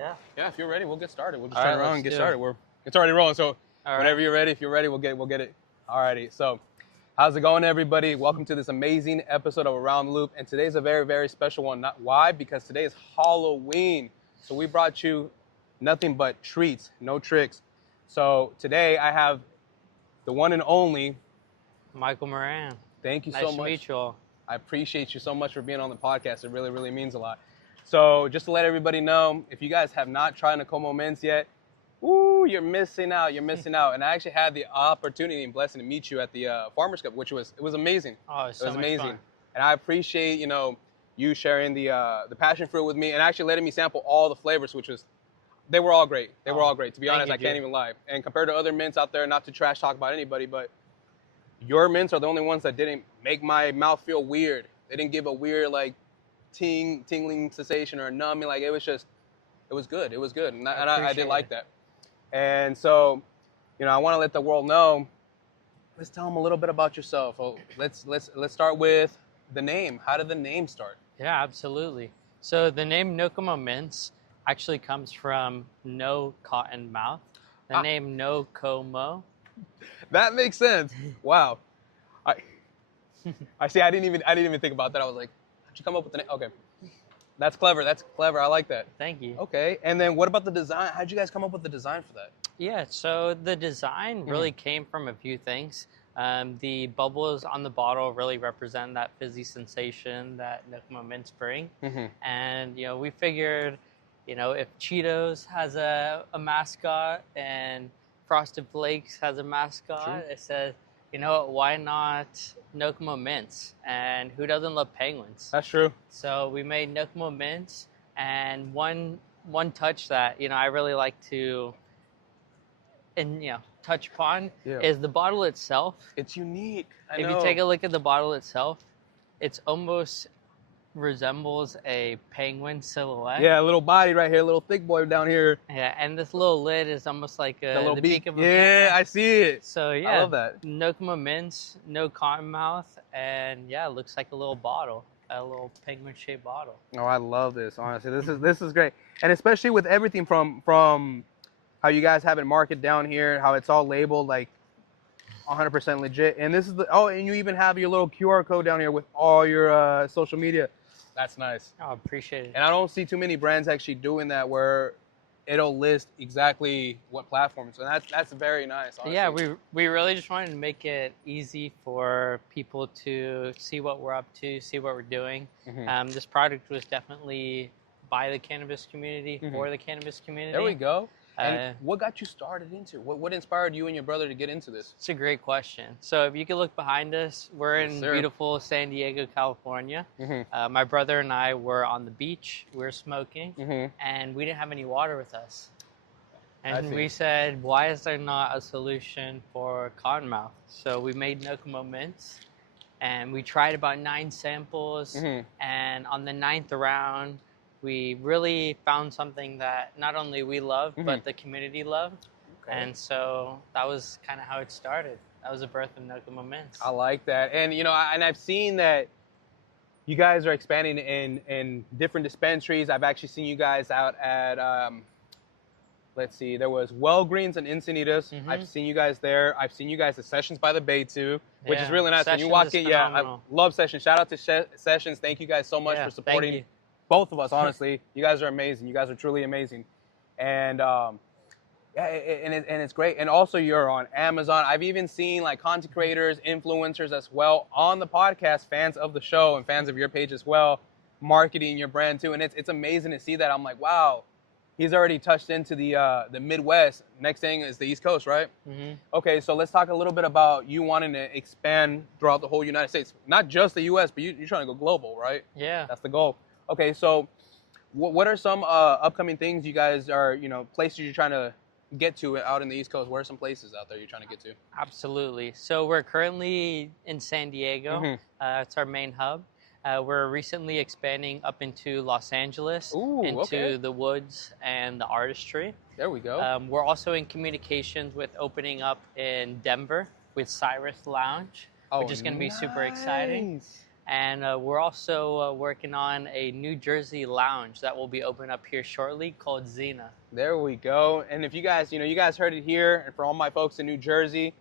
Yeah. Yeah, if you're ready, we'll get started. We'll just All turn right, around let's and get do started. it. It's already rolling, so All whenever right. you're ready, if you're ready, we'll get it. Alrighty, so how's it going, everybody? Welcome to this amazing episode of Around the Loop, and today's a very, very special one. Why? Because today is Halloween, so we brought you nothing but treats, no tricks. So today I have the one and only Michael Moran. Thank you Nice so to much. meet you all. I appreciate you so much for being on the podcast. It really, really means a lot. So just to let everybody know, if you guys have not tried Nokkomo Mints yet, woo, you're missing out. You're missing out. And I actually had the opportunity and blessing to meet you at the Farmers Cup, which was amazing. Oh, It was much amazing. fun. And I appreciate, you sharing the passion fruit with me and actually letting me sample all the flavors, they were all great. They were all great. To be honest, I can't even lie. And compared to other mints out there, not to trash talk about anybody, but your mints are the only ones that didn't make my mouth feel weird. They didn't give a weird, tingling sensation or numbing. It was good. It was good. And I did like that. And so, I want to let the world know, let's tell them a little bit about yourself. Oh, let's start with the name. How did the name start? Yeah, absolutely. So the name Nokkomo Mints actually comes from no cotton mouth. The name Nokkomo. That makes sense. Wow. I see. I didn't even think about that. I was like, how'd you come up with the name? Okay. That's clever. I like that. Thank you. Okay. And then what about the design? How'd you guys come up with the design for that? Yeah, so the design really came from a few things. The bubbles on the bottle really represent that fizzy sensation that Nokkomo Mints bring. And, we figured, if Cheetos has a mascot and Frosted Flakes has a mascot, it says, why not Nokkomo Mints? And who doesn't love penguins? That's true. So we made Nokkomo Mints, and one touch that I really like to touch upon is the bottle itself. It's unique. If you take a look at the bottle itself, it's almost resembles a penguin silhouette. Yeah, a little body right here, a little thick boy down here. Yeah, and this little lid is almost like the beak of a Yeah, I see it. So yeah, I love that. Nokkomo Mints, no cotton mouth, and yeah, it looks like a little bottle, a little penguin-shaped bottle. Oh, I love this. Honestly, this is great, and especially with everything from how you guys have it marketed down here, how it's all labeled like 100% legit, and this is and you even have your little QR code down here with all your social media. That's nice. Oh, appreciate it. And I don't see too many brands actually doing that where it'll list exactly what platforms. And that's very nice, honestly. Yeah, we really just wanted to make it easy for people to see what we're up to, see what we're doing. This product was definitely by the cannabis community, for the cannabis community. There we go. And what got you started into? What inspired you and your brother to get into this? It's a great question. So if you can look behind us, we're in beautiful San Diego, California. My brother and I were on the beach. We were smoking, and we didn't have any water with us. And we said, why is there not a solution for cottonmouth? So we made Nokkomo Mints, and we tried about 9 samples. And on the 9th round, we really found something that not only we loved, but the community loved. And so that was kind of how it started. That was the birth of Nokkomo Mints. I like that. And, and I've seen that you guys are expanding in different dispensaries. I've actually seen you guys out at, let's see, there was Wellgreens and Encinitas. I've seen you guys there. I've seen you guys at Sessions by the Bay, too, which is really nice. When you walk in, I love Sessions. Shout out to Sessions. Thank you guys so much for supporting both of us, honestly. You guys are amazing. You guys are truly amazing. And and it's great. And also you're on Amazon. I've even seen content creators, influencers as well on the podcast, fans of the show and fans of your page as well, marketing your brand too. And it's amazing to see that. I'm like, wow, he's already touched into the Midwest. Next thing is the East Coast, right? Okay, so let's talk a little bit about you wanting to expand throughout the whole United States. Not just the U.S., but you're trying to go global, right? Yeah. That's the goal. Okay, so what are some upcoming things you guys are, places you're trying to get to out in the East Coast? Where are some places out there you're trying to get to? Absolutely. So we're currently in San Diego. It's our main hub. We're recently expanding up into Los Angeles, into the woods and the artistry. There we go. We're also in communications with opening up in Denver with Cyrus Lounge, which is going to be super exciting. And we're also working on a New Jersey lounge that will be opening up here shortly called Xena. There we go. And if you guys, you guys heard it here, and for all my folks in New Jersey,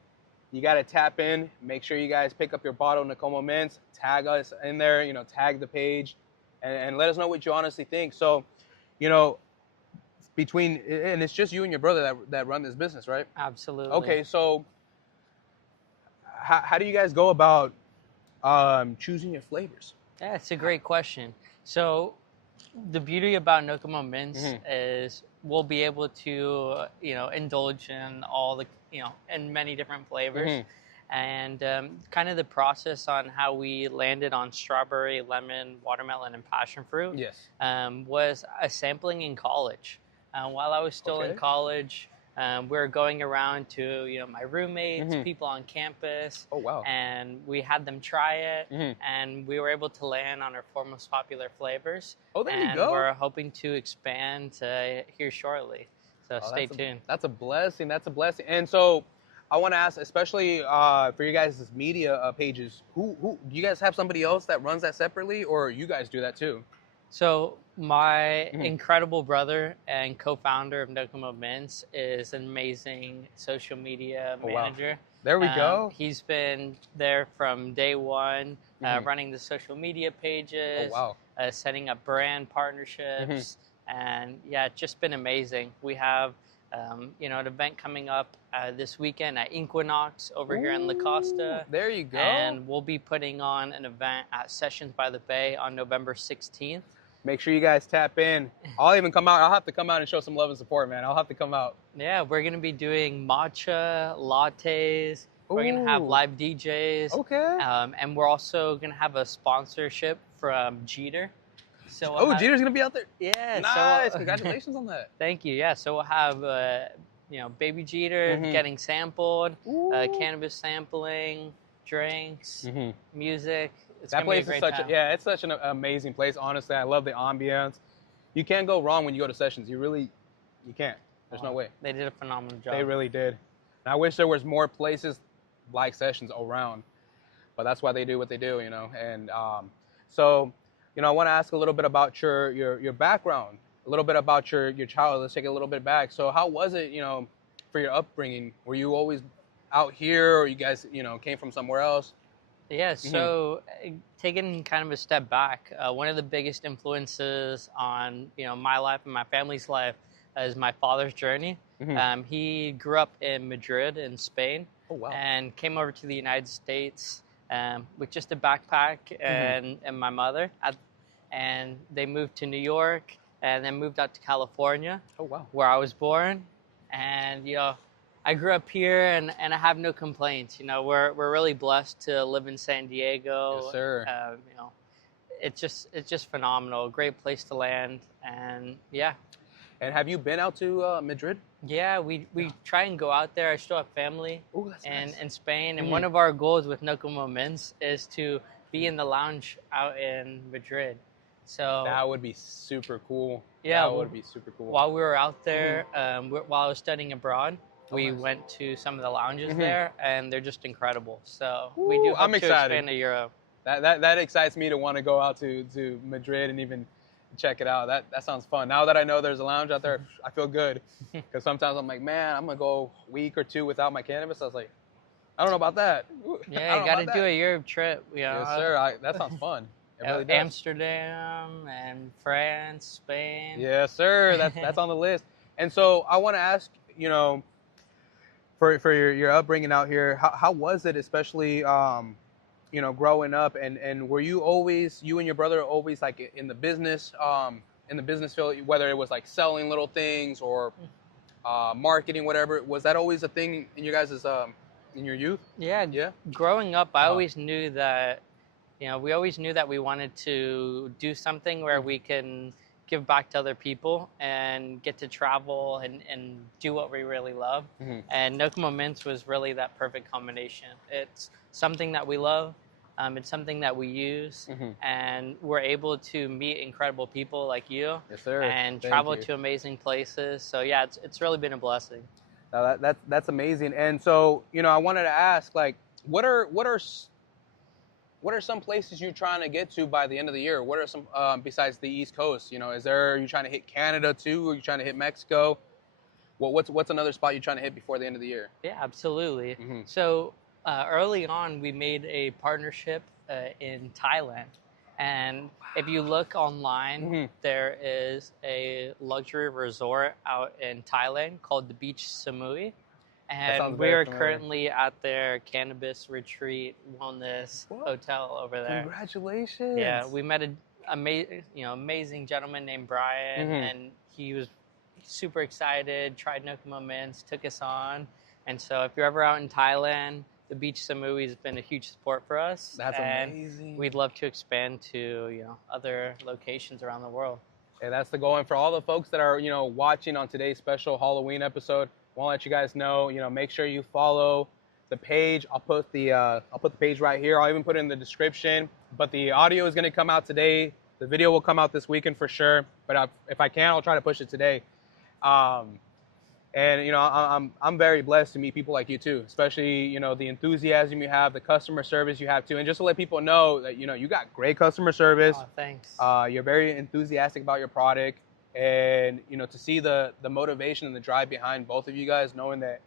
you got to tap in. Make sure you guys pick up your bottle of Nokkomo Mints. Tag us in there, tag the page, and let us know what you honestly think. So, and it's just you and your brother that run this business, right? Absolutely. Okay, so how do you guys go about choosing your flavors? Yeah, it's a great question. So the beauty about Nokkomo Mints is we'll be able to, indulge in all the, in many different flavors. And kind of the process on how we landed on strawberry, lemon, watermelon, and passion fruit was a sampling in college. While I was still in college, we were going around to my roommates, people on campus. Oh, wow. And we had them try it, and we were able to land on our four most popular flavors. Oh, there you go. And we're hoping to expand here shortly. So stay tuned. That's a blessing. That's a blessing. And so I want to ask, especially for you guys' media pages, who do you guys have somebody else that runs that separately, or you guys do that too? So my incredible brother and co-founder of Nokkomo Mints is an amazing social media manager. Wow. There we go. He's been there from day one, running the social media pages, setting up brand partnerships, and yeah, it's just been amazing. We have an event coming up this weekend at Equinox over here in La Costa. There you go. And we'll be putting on an event at Sessions by the Bay on November 16th. Make sure you guys tap in. I'll even come out. I'll have to come out and show some love and support, man. I'll have to come out. Yeah, we're going to be doing matcha, lattes. We're going to have live DJs. Okay. And we're also going to have a sponsorship from Jeter. So Jeter's going to be out there? Yeah. Nice. Congratulations on that. Thank you. Yeah, so we'll have, Baby Jeter getting sampled, cannabis sampling, drinks, music. It's that place is it's such an amazing place. Honestly, I love the ambiance. You can't go wrong when you go to Sessions. You can't. There's no way. They did a phenomenal job. They really did. And I wish there was more places like Sessions around, but that's why they do what they do, And so, I want to ask a little bit about your background, a little bit about your childhood. Let's take it a little bit back. So, how was it, for your upbringing? Were you always out here, or you guys, came from somewhere else? Yeah, so taking kind of a step back, one of the biggest influences on my life and my family's life is my father's journey. He grew up in Madrid in Spain and came over to the United States with just a backpack and my mother. And they moved to New York and then moved out to California where I was born. And, I grew up here and I have no complaints. We're really blessed to live in San Diego. Yes, sir. It's just phenomenal. Great place to land, and yeah. And have you been out to Madrid? Yeah, we try and go out there. I still have family in Spain, and one of our goals with Nokkomo Mints is to be in the lounge out in Madrid. So that would be super cool. Yeah, that would be super cool. While we were out there, while I was studying abroad, we went to some of the lounges there, and they're just incredible. So we do hope to expand to Europe. That excites me to want to go out to Madrid and even check it out. That sounds fun. Now that I know there's a lounge out there, I feel good. Because sometimes I'm like, man, I'm going to go a week or two without my cannabis. I was like, I don't know about that. Yeah, you got to do a Europe trip. Yes, sir. That sounds fun. It really does. Amsterdam and France, Spain. Yes, sir. That's on the list. And so I want to ask, for your upbringing out here, how was it, especially growing up, and were you and your brother always like in the business field, whether it was like selling little things or marketing, whatever? Was that always a thing in you guys' in your youth? Yeah. Growing up, I always knew that we always knew that we wanted to do something where we can give back to other people and get to travel and do what we really love. And Nokkomo Mints was really that perfect combination. It's something that we love. It's something that we use, and we're able to meet incredible people like you. Yes, sir. And travel to amazing places. So yeah, it's really been a blessing. That's amazing. And so I wanted to ask, like, what are what are some places you're trying to get to by the end of the year? What are some, besides the East Coast, are you trying to hit Canada too? Are you trying to hit Mexico? What's another spot you're trying to hit before the end of the year? Yeah, absolutely. Mm-hmm. So early on, we made a partnership in Thailand. And if you look online, Mm-hmm. there is a luxury resort out in Thailand called the Beach Samui. And we are currently at their cannabis retreat wellness hotel over there. Congratulations! Yeah, we met an amazing gentleman named Brian, mm-hmm. and he was super excited, tried Nokkomo Mints, took us on. And so if you're ever out in Thailand, the Beach Samui has been a huge support for us. That's amazing. We'd love to expand to other locations around the world. Yeah, that's the goal. And for all the folks that are watching on today's special Halloween episode, I want to let you guys know, make sure you follow the page. I'll put the page right here. I'll even put it in the description. But the audio is going to come out today. The video will come out this weekend for sure. But if I can, I'll try to push it today. And I'm very blessed to meet people like you too, especially the enthusiasm you have, the customer service you have too, and just to let people know that you got great customer service. Oh, thanks. You're very enthusiastic about your product, and to see the motivation and the drive behind both of you guys, knowing that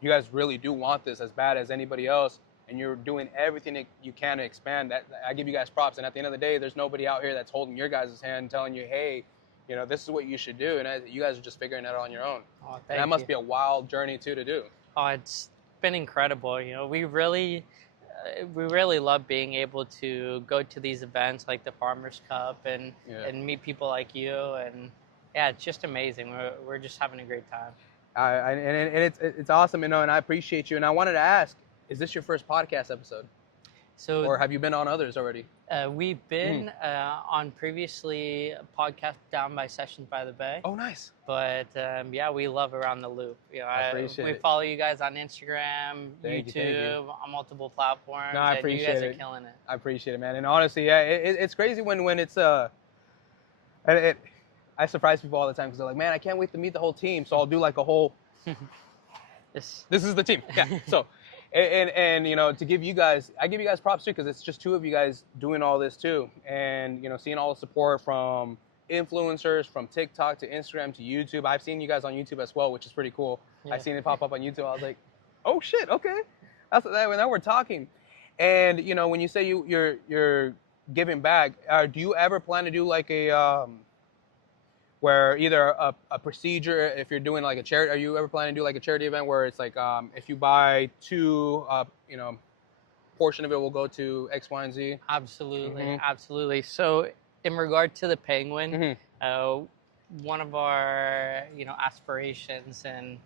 you guys really do want this as bad as anybody else, and you're doing everything that you can to expand. That I give you guys props. And at the end of the day, there's nobody out here that's holding your guys' hand, telling you, hey, this is what you should do, and you guys are just figuring it out on your own. Oh, and that must be a wild journey too to do. Oh, it's been incredible. We really love being able to go to these events like the Farmers Cup and meet people like you, and yeah, it's just amazing. We're just having a great time. And it's awesome, and I appreciate you. And I wanted to ask, is this your first podcast episode? Or have you been on others already? We've been on previously a podcast down by Sessions by the Bay. Oh, nice. But we love Around the Loop. I appreciate it. We follow you guys on Instagram, YouTube, on multiple platforms. No, I appreciate it. You guys are killing it. I appreciate it, man. And honestly, it's crazy when it's I surprise people all the time because they're like, man, I can't wait to meet the whole team. So I'll do like a whole. This is the team. Yeah. So. And to give you guys, I give you guys props too, because it's just two of you guys doing all this too. And, seeing all the support from influencers, from TikTok to Instagram to YouTube. I've seen you guys on YouTube as well, which is pretty cool. Yeah. I've seen it pop up on YouTube. I was like, oh shit, okay. Now we're talking. And, when you say you're giving back, do you ever plan to do like a, where either a procedure, if you're doing like a charity, are you ever planning to do like a charity event where it's like, if you buy two, portion of it will go to X, Y, and Z? Absolutely, mm-hmm. Absolutely. So in regard to the penguin, mm-hmm. One of our, aspirations and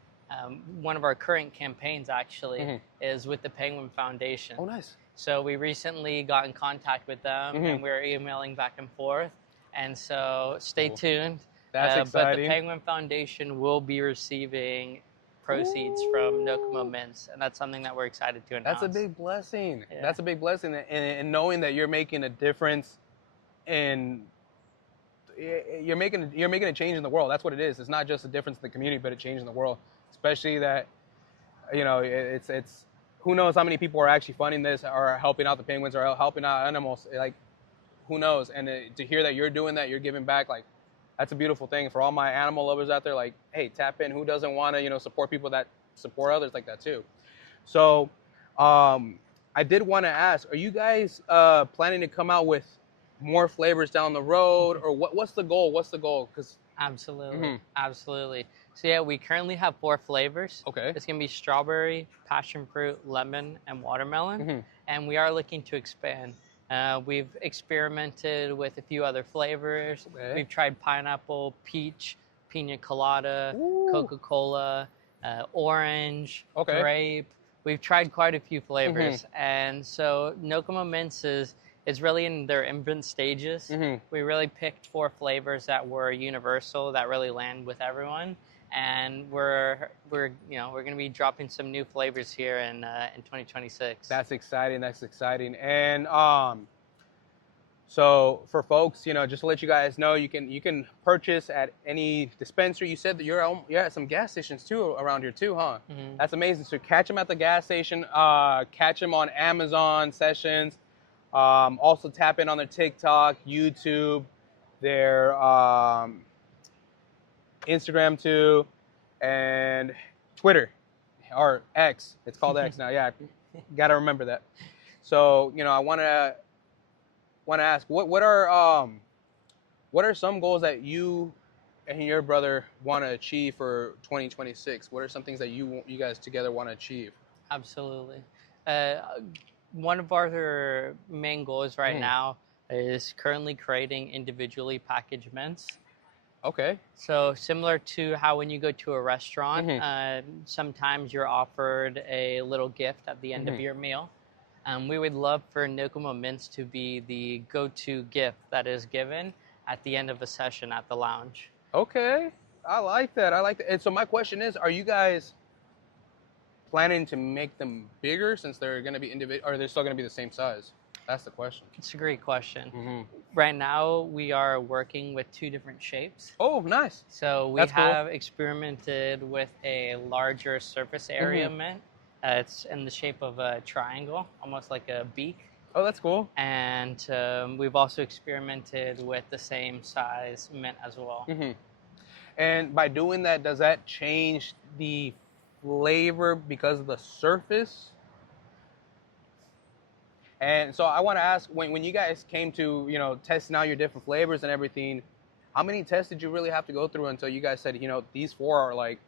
one of our current campaigns actually mm-hmm. is with the Penguin Foundation. Oh, nice. So we recently got in contact with them mm-hmm. and we're emailing back and forth. And so stay tuned. That's exciting. But the Penguin Foundation will be receiving proceeds from Nokkomo Mints, and that's something that we're excited to announce. That's a big blessing. Yeah. That's a big blessing, and knowing that you're making a difference in, you're making a change in the world. That's what it is. It's not just a difference in the community, but a change in the world. Especially that, it's who knows how many people are actually funding this, or helping out the penguins, or helping out animals. Like, who knows? And to hear that you're doing that, you're giving back, like. That's a beautiful thing for all my animal lovers out there. Like, hey, tap in. Who doesn't want to, support people that support others like that too? So, I did want to ask: are you guys planning to come out with more flavors down the road, or what's the goal? What's the goal? Because absolutely, mm-hmm. absolutely. So yeah, we currently have 4 flavors. Okay. It's gonna be strawberry, passion fruit, lemon, and watermelon, mm-hmm. and we are looking to expand. We've experimented with a few other flavors. Okay. We've tried pineapple, peach, pina colada, Ooh. Coca-Cola, orange, okay. grape. We've tried quite a few flavors. mm-hmm. And so Nokkomo Mints is really in their infant stages. Mm-hmm. We really picked 4 flavors that were universal, that really land with everyone. And we're going to be dropping some new flavors here in 2026. That's exciting. And so for folks, just to let you guys know, you can purchase at any dispensary. You said that you're at some gas stations too around here too, huh? Mm-hmm. That's amazing. So catch them at the gas station. Catch them on Amazon, Sessions. Also tap in on their TikTok, YouTube, their Instagram too, and Twitter, or X. It's called X now. Yeah, gotta remember that. So I want to ask, what are some goals that you and your brother want to achieve for 2026? What are some things that you guys together want to achieve? Absolutely. Uh, One of our main goals right now is currently creating individually packaged mints. Okay. So similar to how when you go to a restaurant, sometimes you're offered a little gift at the end of your meal. We would love for Nokkomo Mints to be the go-to gift that is given at the end of a session at the lounge. Okay. I like that. And so my question is, are you guys planning to make them bigger since they're going to be individual, or they're still going to be the same size? That's the question. It's a great question. Right now, we are working with 2 different shapes. Oh, nice. So we have experimented with a larger surface area mint. It's in the shape of a triangle, almost like a beak. Oh, that's cool. And we've also experimented with the same size mint as well. And by doing that, does that change the flavor because of the surface? And so I want to ask, when you guys came to, testing out your different flavors and everything, how many tests did you really have to go through until you guys said, these 4 are like,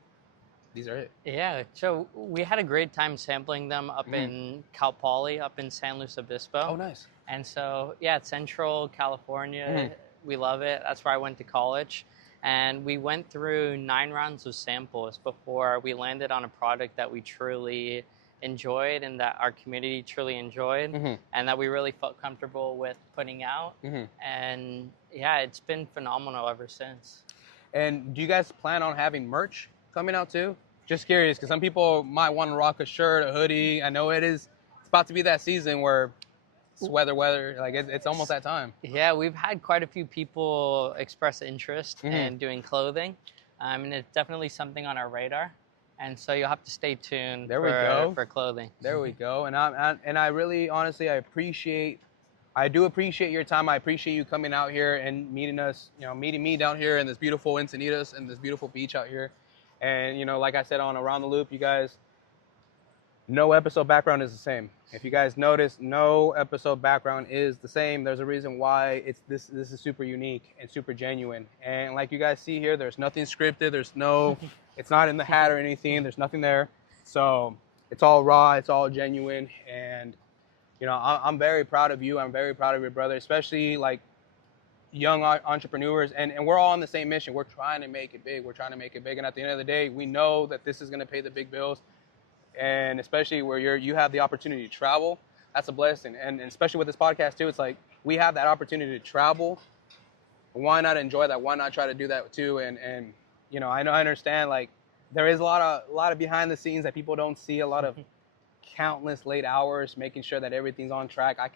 these are it? Yeah, so we had a great time sampling them up in Cal Poly, up in San Luis Obispo. Oh, nice. And so, yeah, it's Central California. We love it. That's where I went to college. And we went through 9 rounds of samples before we landed on a product that we truly enjoyed and that our community truly enjoyed and that we really felt comfortable with putting out. And yeah, it's been phenomenal ever since. And do you guys plan on having merch coming out too? Just curious, because some people might want to rock a shirt, a hoodie. I know it's about to be that season where it's weather, like it's almost that time. Yeah, we've had quite a few people express interest in doing clothing. And it's definitely something on our radar. And so you'll have to stay tuned for clothing. There we go. And I really, honestly, I do appreciate your time. I appreciate you coming out here and meeting us, meeting me down here in this beautiful Encinitas and this beautiful beach out here. And, like I said on Around the Loop, you guys, no episode background is the same. If you guys notice, no episode background is the same. There's a reason why this is super unique and super genuine. And like you guys see here, there's nothing scripted. It's not in the hat or anything. There's nothing there. So it's all raw. It's all genuine. And, I'm very proud of you. I'm very proud of your brother, especially like young entrepreneurs. And we're all on the same mission. We're trying to make it big. And at the end of the day, we know that this is going to pay the big bills. And especially where you have the opportunity to travel, that's a blessing. And especially with this podcast too, it's like we have that opportunity to travel. Why not enjoy that? Why not try to do that too? And I understand like there is a lot of behind the scenes that people don't see. A lot of countless late hours making sure that everything's on track. I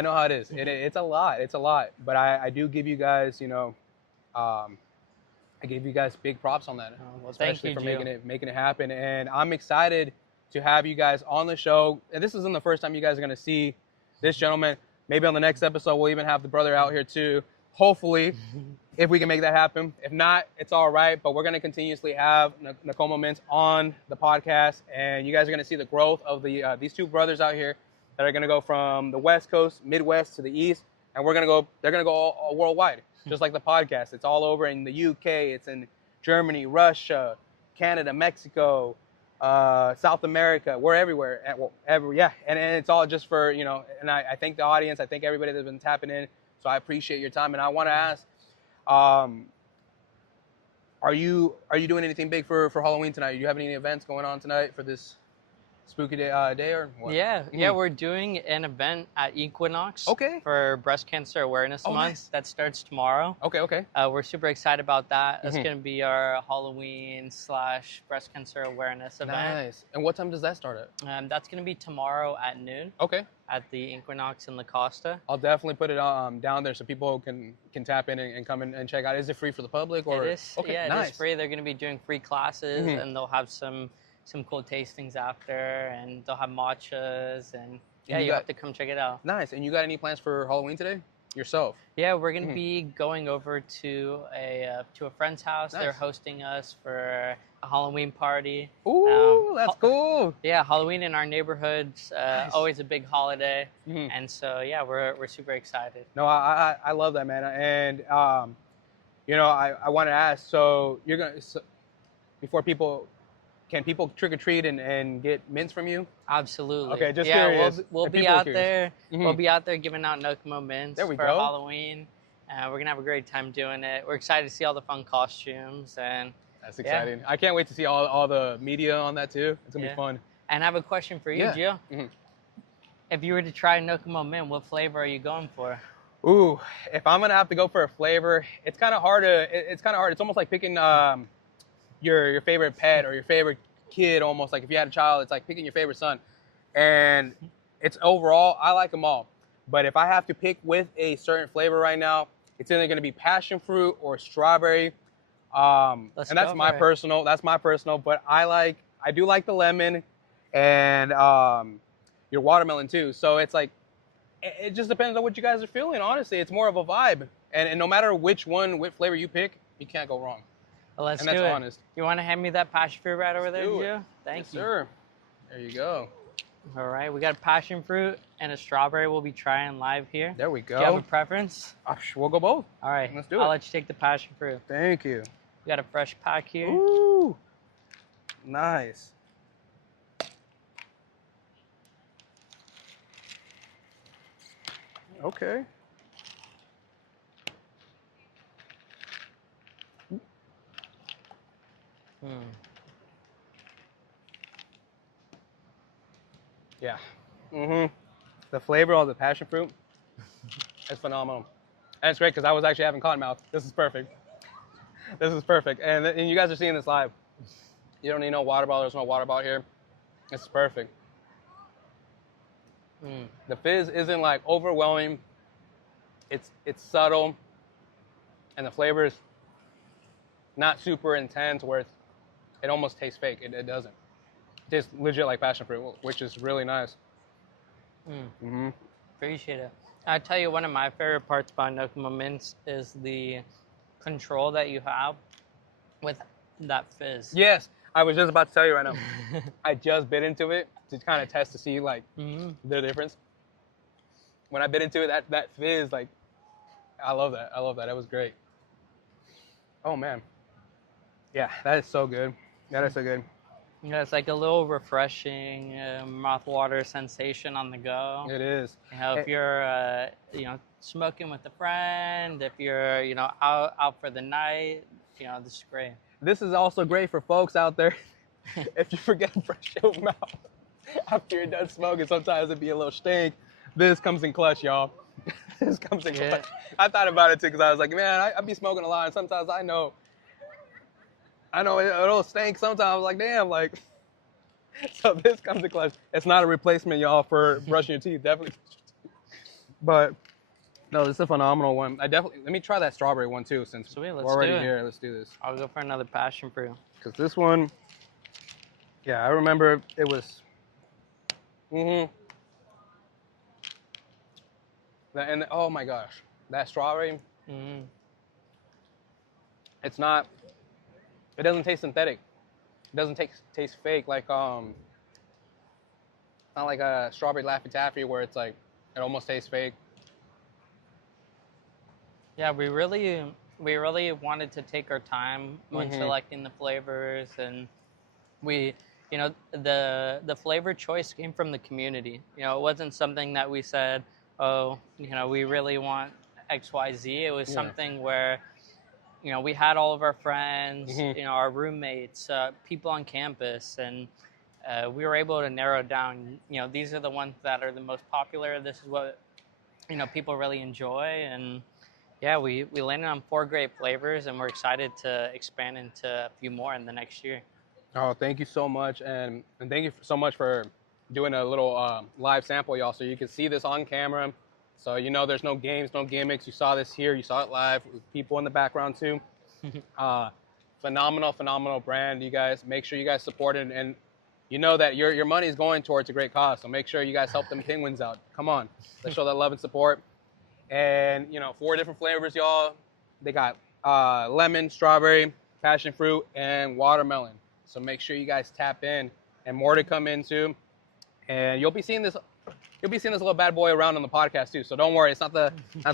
know how it is. It's a lot. But I do give you guys, I gave you guys big props on that, especially for making it happen. And I'm excited to have you guys on the show. And this isn't the first time you guys are going to see this gentleman. Maybe on the next episode, we'll even have the brother out here too. Hopefully, if we can make that happen. If not, it's all right. But we're going to continuously have Nokkomo Mints on the podcast. And you guys are going to see the growth of these 2 brothers out here that are going to go from the West Coast, Midwest to the East. And they're going to go all worldwide. Just like the podcast. It's all over in the UK. It's in Germany, Russia, Canada, Mexico, South America. We're everywhere. And it's all just for, and I thank the audience. I thank everybody that's been tapping in. So I appreciate your time. And I want to ask, are you doing anything big for Halloween tonight? Do you have any events going on tonight for this spooky day or what? Yeah, we're doing an event at Equinox for Breast Cancer Awareness Month. Nice. That starts tomorrow. Okay. We're super excited about that. That's going to be our Halloween / breast cancer awareness event. Nice. And what time does that start at? That's going to be tomorrow at noon. Okay. At the Equinox in La Costa. I'll definitely put it down there so people can tap in and come in and check out. Is it free for the public? Or? It is. Okay, yeah, nice. It is free. They're going to be doing free classes and they'll have some cool tastings after, and they'll have matchas, and Yeah, you have to come check it out. Nice. And you got any plans for Halloween today? Yourself? Yeah, we're gonna be going over to a friend's house. Nice. They're hosting us for a Halloween party. Ooh, that's cool. Yeah, Halloween in our neighborhood's Nice. always a big holiday, and so yeah, we're super excited. No, I love that, man. And you know, I want to ask. So you're gonna before people. Can people trick or treat and get mints from you? Absolutely. Okay, just curious. We'll be out there. We'll be out there giving out Nokkomo Mints for Halloween. We're gonna have a great time doing it. We're excited to see all the fun costumes, and that's exciting. I can't wait to see all the media on that too. It's gonna be fun. And I have a question for you, Gio. If you were to try Nokkomo Mint, what flavor are you going for? Ooh, if I'm gonna have to go for a flavor, it's kind of hard to. It's kind of hard. It's almost like picking your favorite pet or your favorite kid. Almost like if you had a child, it's like picking your favorite son. And it's overall, I like them all. But if I have to pick with a certain flavor right now, it's either going to be passion fruit or strawberry. And that's my personal. But I do like the lemon and your watermelon too. So it's like it just depends on what you guys are feeling. Honestly, it's more of a vibe. And no matter which flavor you pick, you can't go wrong. Well, let's do it. Honest. You want to hand me that passion fruit right over there, Gio? Thank you. Sir. There you go. All right, we got a passion fruit and a strawberry we'll be trying live here. There we go. Do you have a preference? We'll go both. All right, let's do it. I'll let you take the passion fruit. Thank you. We got a fresh pack here. Ooh, nice. Okay. Yeah. The flavor of the passion fruit is phenomenal. And it's great because I was actually having cotton mouth. This is perfect. This is perfect. And you guys are seeing this live. You don't need no water bottle. There's no water bottle here. This is perfect. The fizz isn't like overwhelming. It's subtle. And the flavor is not super intense where it almost tastes fake. It doesn't. It tastes legit like passion fruit, which is really nice. Appreciate it. I tell you, one of my favorite parts about Nokkomo Mints is the control that you have with that fizz. Yes, I was just about to tell you right now. I just bit into it to kind of test to see like the difference. When I bit into it, that fizz, like, I love that. I love that. It was great. Oh man. Yeah, that is so good. That is so good. Yeah, it's like a little refreshing mouthwater sensation on the go. It is. You know, if you're, smoking with a friend, if you're, out for the night, this is great. This is also great for folks out there. If you forget to brush your mouth after you're done smoking, sometimes it'd be a little stink. This comes in clutch, y'all. This comes in clutch. I thought about it too because I was like, man, I be smoking a lot, and sometimes I know it'll stink sometimes. I was like, damn, like. So this comes in clutch. It's not a replacement, y'all, for brushing your teeth. Definitely. But no, this is a phenomenal one. Let me try that strawberry one too, since we're already here. Let's do this. I'll go for another passion fruit. Because this one, yeah, I remember it was. And oh my gosh, that strawberry. It's not. It doesn't taste synthetic. It doesn't taste fake like not like a strawberry Laffy Taffy where it's like it almost tastes fake. Yeah, we really wanted to take our time when selecting the flavors, and we, the flavor choice came from the community. It wasn't something that we said, oh, we really want XYZ. It was something where, we had all of our friends, our roommates, people on campus, and we were able to narrow down, these are the ones that are the most popular. This is what, people really enjoy. And yeah, we landed on 4 great flavors, and we're excited to expand into a few more in the next year. Oh, thank you so much. And thank you so much for doing a little live sample, y'all, so you can see this on camera. So, there's no games, no gimmicks. You saw this here. You saw it live with people in the background, too. Phenomenal brand. You guys, make sure you guys support it. And you know that your money is going towards a great cause. So make sure you guys help them penguins out. Come on, let's show that love and support. And 4 different flavors, y'all. They got lemon, strawberry, passion fruit, and watermelon. So make sure you guys tap in, and more to come into. And you'll be seeing this little bad boy around on the podcast too. So don't worry, it's not the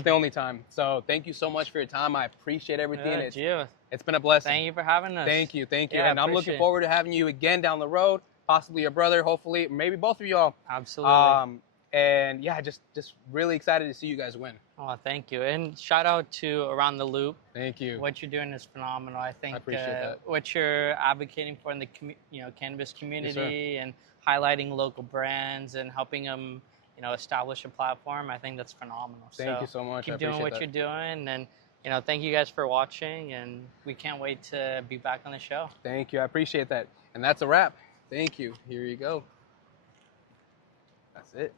only time. So thank you so much for your time. I appreciate everything. It's been a blessing. Thank you for having us. Thank you. Yeah, and I'm looking forward to having you again down the road. Possibly your brother, hopefully, maybe both of y'all. Absolutely. And yeah, just really excited to see you guys win. Oh, thank you. And shout out to Around the Loop. Thank you. What you're doing is phenomenal. I think appreciate that. What you're advocating for in the cannabis community and highlighting local brands and helping them establish a platform, I think that's phenomenal. Thank you so much. Keep doing what you're doing, and thank you guys for watching, and we can't wait to be back on the show. Thank you. I appreciate that. And that's a wrap. Thank you. Here you go. That's it.